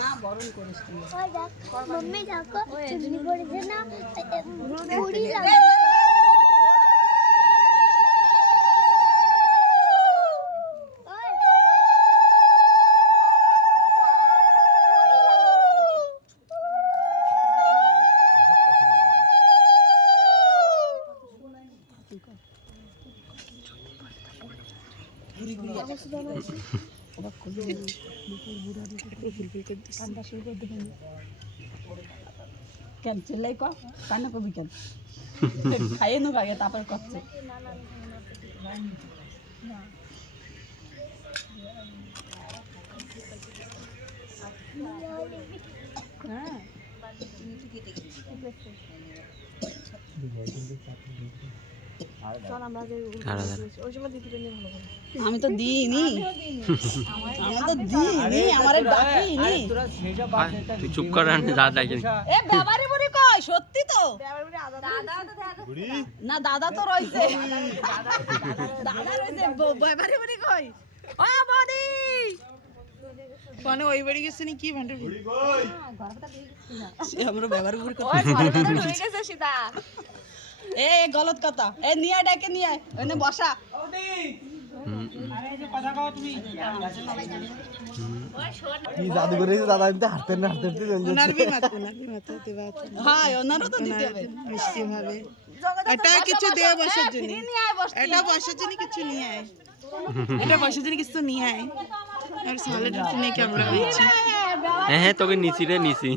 না বরণ করিস তুই। ওই দেখ মম্মি দেখো চুন্নি পড়েছে না ঘুড়ি লাগে। কেন চিল্লাই ক কান্না কবি কেন খাইয়ে নুক আগে তারপর করছে আমি তো দিইনি আমারে ডাকিনি তুই চুপ কর যা ডাকিনি এ বাবারে বুড়ি কই সত্যি তো না দাদা তো রইছে দাদা রইছে বাবারে বুড়ি কই ও বদি মানে ওই বাড়ি গেছে নি কি ভান্ডার বুড়ি কই আমরা বাবার বুড়ি কই ওই ঘরে তো ঢুকে গেছে সিধা এ গলত কথা এ নিয়ে ডাকে নিয়ে ওনে বসা আরে যে কথা কও তুমি কি জাদু করেছে দাদা এমনি হাঁটতে ওনার भी मत দেবা হ্যাঁ ওনারও তো দিতে হবে মিষ্টি ভাবে এটা কিছু দেব বসার জন্য এটা বসার জন্য কিছু নিয়ে আয় এটা বসার জন্য কিছু নিয়ে আয় আর সালেড নিয়ে ক্যামেরা হচ্ছে হ্যাঁ তোকে নিচি রে নিচি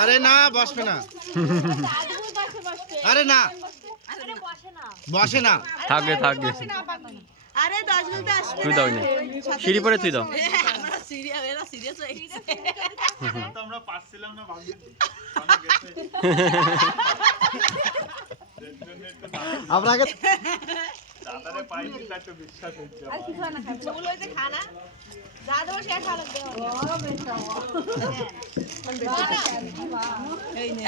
আরে না বসবে না আরে না বসে না থাকবে আরে 10 মিনিট আসবে তুই দাও না সিঁড়ি পরে তুই দাও আমরা সিরিয়াস হয়ে গেছে তো আমরা পাচ্ছিলাম না ভাবছি অনেক গেছে আমরা আগে দাদারে পাইছি তার তো বিশ্বাস হচ্ছে আর কিছু না খাই বল ওই যে খানা দাদা সে খা লাগবে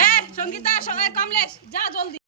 এ সঙ্গীতা সবাই কমলেশ যা জলদি